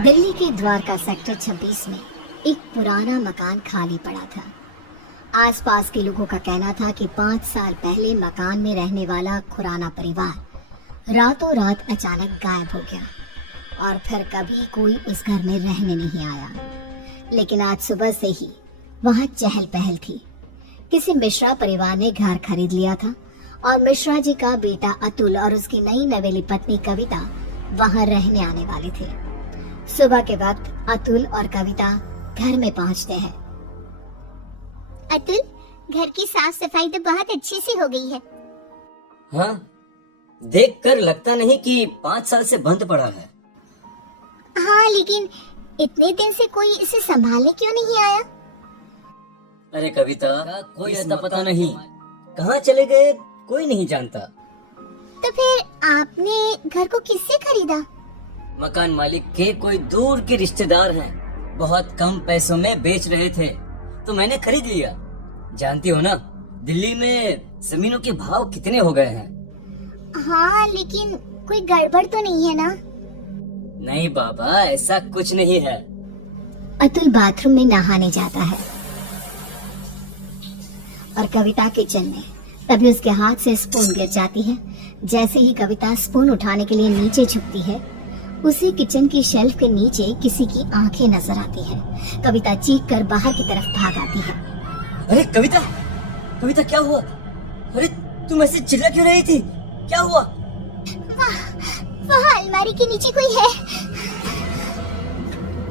दिल्ली के द्वारका सेक्टर 26 में एक पुराना मकान खाली पड़ा था। आसपास के लोगों का कहना था कि 5 साल पहले मकान में रहने वाला खुराना परिवार रातों रात अचानक गायब हो गया और फिर कभी कोई उस घर में रहने नहीं आया। लेकिन आज सुबह से ही वहाँ चहल पहल थी। किसी मिश्रा परिवार ने घर खरीद लिया था और मिश्रा जी का बेटा अतुल और उसकी नई नवेली पत्नी कविता वहाँ रहने आने वाले थे। सुबह के वक्त अतुल और कविता घर में पहुँचते हैं। अतुल, घर की साफ सफाई तो बहुत अच्छी से हो गई है। हाँ, देखकर लगता नहीं कि 5 साल से बंद पड़ा है। हाँ, लेकिन इतने दिन से कोई इसे संभालने क्यों नहीं आया? अरे कविता, कोई अता पता नहीं, कहाँ चले गए कोई नहीं जानता। तो फिर आपने घर को किससे खरीदा? मकान मालिक के कोई दूर के रिश्तेदार हैं, बहुत कम पैसों में बेच रहे थे तो मैंने खरीद लिया। जानती हो ना, दिल्ली में जमीनों के भाव कितने हो गए हैं। हाँ, लेकिन कोई गड़बड़ तो नहीं है ना? नहीं बाबा, ऐसा कुछ नहीं है। अतुल बाथरूम में नहाने जाता है और कविता किचन में। तभी उसके हाथ से स्पून गिर जाती है। जैसे ही कविता स्पून उठाने के लिए नीचे झुकती है, उसी किचन की शेल्फ के नीचे किसी की आंखें नजर आती हैं। कविता चीख कर बाहर की तरफ भाग आती है। अरे कविता, कविता क्या हुआ? अरे तुम ऐसे चिल्ला क्यों रही थी? क्या हुआ? वहाँ अलमारी के नीचे कोई है।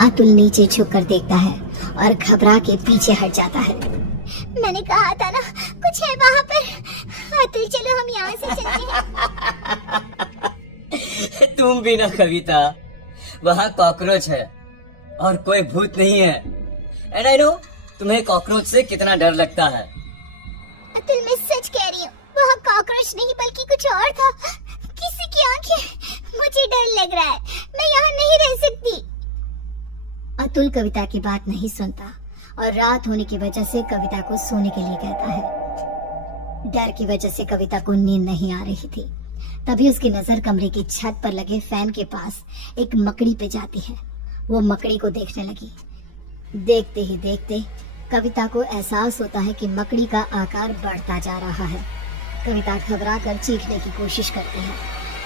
अतुल नीचे झुक कर देखता है और घबरा के पीछे हट जाता है। मैंने कहा था ना, कुछ है वहाँ पर। अतुल, चलो हम यहाँ से चलते हैं। तुम भी ना कविता, वहाँ कॉकरोच है और कोई भूत नहीं है। एंड आई नो तुम्हें कॉकरोच से कितना डर लगता है। अतुल, मैं सच कह रही हूँ, वहाँ कॉकरोच नहीं बल्कि कुछ और था। किसी की आंखें। मुझे डर लग रहा है, मैं यहाँ नहीं रह सकती। अतुल कविता की बात नहीं सुनता और रात होने की वजह से कविता को सोने के लिए कहता है। डर की वजह से कविता को नींद नहीं आ रही थी। तभी उसकी नजर कमरे की छत पर लगे फैन के पास एक मकड़ी पे जाती है। वो मकड़ी को देखने लगी। देखते ही देखते कविता को एहसास होता है कि मकड़ी का आकार बढ़ता जा रहा है। कविता घबरा कर चीखने की कोशिश करती है,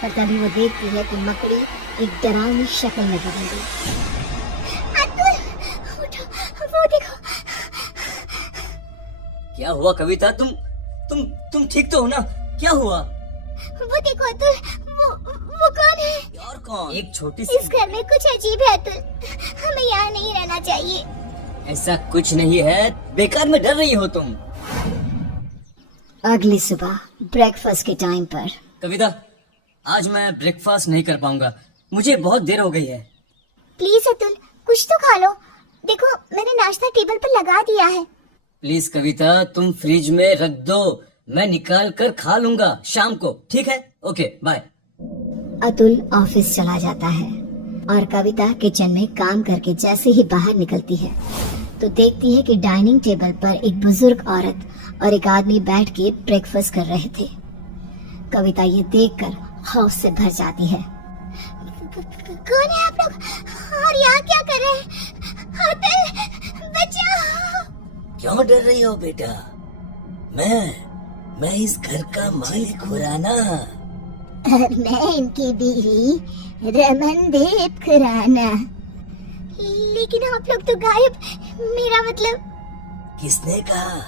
पर तभी वो देखती है कि मकड़ी एक डरावनी शक्ल में बदल गई। अतुल, उठो, वो देखो। क्या हुआ कविता? तुम ठीक तो हो ना? क्या हुआ? वो देखो अतुल, वो कौन है? और कौन? एक छोटी सी। इस घर में कुछ अजीब है अतुल, हमें यहाँ नहीं रहना चाहिए। ऐसा कुछ नहीं है, बेकार में डर रही हो तुम। अगली सुबह ब्रेकफास्ट के टाइम पर। कविता, आज मैं ब्रेकफास्ट नहीं कर पाऊंगा, मुझे बहुत देर हो गई है। प्लीज अतुल, कुछ तो खा लो। देखो, मैंने नाश्ता टेबल पर लगा दिया है। प्लीज कविता, तुम फ्रिज में रख दो, मैं निकाल कर खा लूंगा शाम को, ठीक है? Okay, bye. अतुल ऑफिस चला जाता है और कविता किचन में काम करके जैसे ही बाहर निकलती है तो देखती है कि डाइनिंग टेबल पर एक बुजुर्ग औरत और एक आदमी बैठ के ब्रेकफास्ट कर रहे थे। कविता ये देखकर खौफ से भर जाती है। कौन है आप लोग और यहाँ क्या कर रहे हैं? अतुल, बचाओ। क्यों डर रही हो बेटा? मैं इस घर का मालिक खुराना। और मैं इनकी बीवी रमनदीप खुराना। लेकिन आप लोग तो गायब। मेरा मतलब। किसने कहा?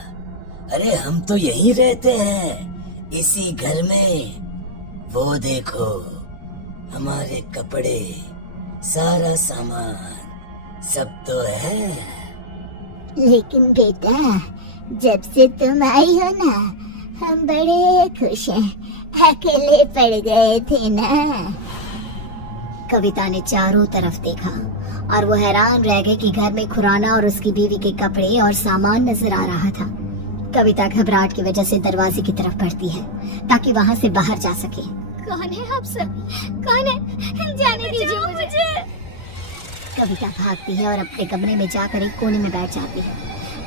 अरे हम तो यहीं रहते हैं, इसी घर में। वो देखो, हमारे कपड़े, सारा सामान सब तो है। लेकिन बेटा, जब से तुम आई हो ना, हम बड़े खुश हैं। अकेले पड़ गए थे ना। कविता ने चारों तरफ देखा और वो हैरान रह गई कि घर में खुराना और उसकी बीवी के कपड़े और सामान नजर आ रहा था। कविता घबराहट की वजह से दरवाजे की तरफ बढ़ती है ताकि वहाँ से बाहर जा सके। कौन है आप सब? कौन है? जाने दीजिए मुझे। कविता भागती है और अपने कमरे में जाकर एक कोने में बैठ जाती है।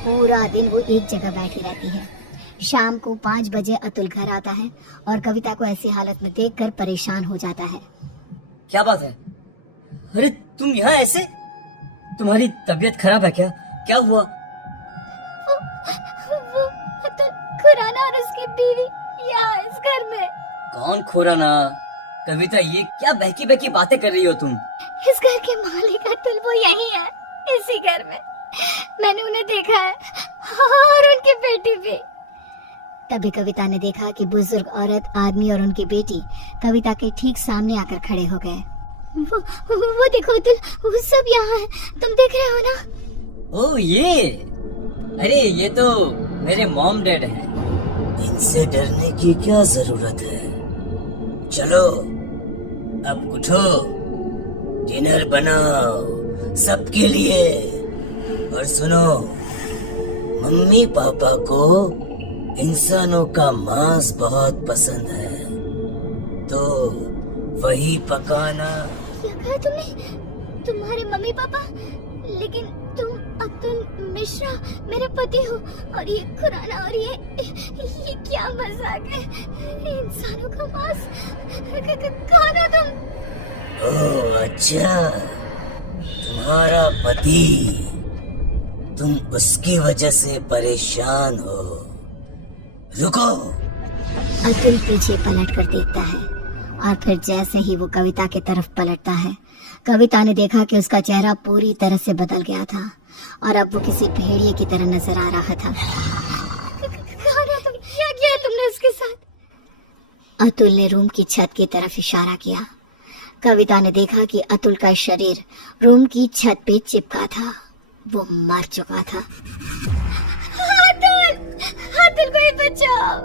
पूरा दिन वो एक जगह बैठी रहती है। शाम को 5 बजे अतुल घर आता है और कविता को ऐसी हालत में देखकर परेशान हो जाता है। क्या बात है? अरे तुम यहाँ ऐसे? तुम्हारी तबीयत खराब है क्या? क्या हुआ? वो तो खुराना और उसकी बीवी यहाँ इस घर में। कौन खुराना? कविता, ये क्या बहकी बहकी बातें कर रही हो तुम? इस घर के मालिक अतुल वो यही है, इसी घर में। मैंने उन्हें देखा है और उनकी बेटी भी। तभी कविता ने देखा कि बुजुर्ग औरत, आदमी और उनकी बेटी कविता के ठीक सामने आकर खड़े हो गए। वो देखो अतुल, वो सब यहाँ है, तुम देख रहे हो ना? ओह ये, अरे ये तो मेरे मॉम डैड हैं। इनसे डरने की क्या जरूरत है? चलो अब उठो, डिनर बनाओ सबके लिए। और सुनो, मम्मी पापा को इंसानों का मांस बहुत पसंद है, तो वही पकाना। लगा है तुम्हें? तुम्हारे मम्मी पापा? लेकिन तुम अतुल मिश्रा मेरे पति हो, और ये खुराना, और ये क्या मजाक है? इंसानों का मांस खाना तुम? ओह अच्छा, तुम्हारा पति, तुम उसकी वजह से परेशान हो। रुको। अतुल पीछे पलट कर देखता है और फिर जैसे ही वो कविता की तरफ पलटता है, कविता ने देखा कि उसका चेहरा पूरी तरह से बदल गया था और अब वो किसी भेड़िए की तरह नजर आ रहा था। क्या किया तुमने उसके साथ? अतुल ने रूम की छत की तरफ इशारा किया। कविता ने देखा कि अतुल का शरीर रूम की छत पे चिपका था, वो मर चुका था। अतुल, अतुल को ही बचाओ।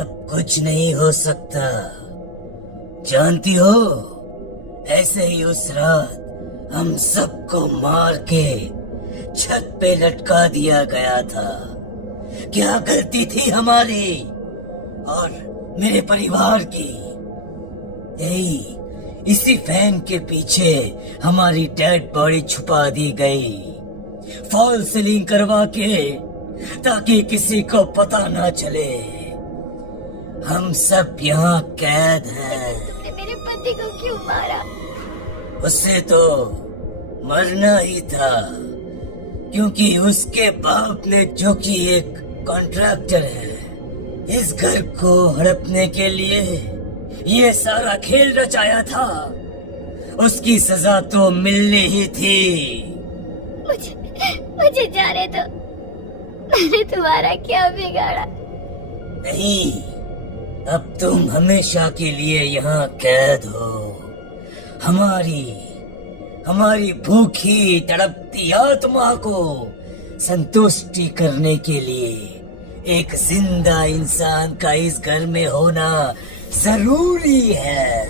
अब कुछ नहीं हो सकता, जानती हो, ऐसे ही उस रात हम सबको मार के छत पे लटका दिया गया था। क्या गलती थी हमारी और मेरे परिवार की? यही इसी फैन के पीछे हमारी डेड बॉडी छुपा दी गई, फॉल सीलिंग करवा के, ताकि किसी को पता ना चले। हम सब यहाँ कैद हैं। तुमने मेरे पति को क्यों मारा? उससे तो मरना ही था, क्योंकि उसके बाप ने, जो कि एक कॉन्ट्रैक्टर है, इस घर को हड़पने के लिए ये सारा खेल रचाया था। उसकी सजा तो मिलनी ही थी। मुझे जाने दो, मैंने तुम्हारा क्या बिगाड़ा? नहीं, अब तुम हमेशा के लिए यहाँ कैद हो। हमारी भूखी तड़पती आत्मा को संतुष्टि करने के लिए एक जिंदा इंसान का इस घर में होना जरूरी है।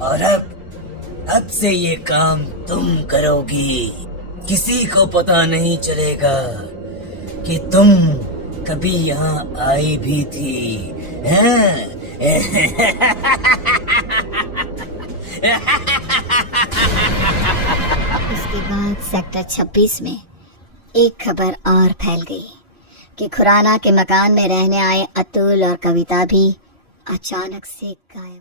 और अब से ये काम तुम करोगी। किसी को पता नहीं चलेगा कि तुम कभी यहाँ आई भी थी, हैं? उसके बाद सेक्टर 26 में एक खबर और फैल गई कि खुराना के मकान में रहने आए अतुल और कविता भी अचानक से गायब।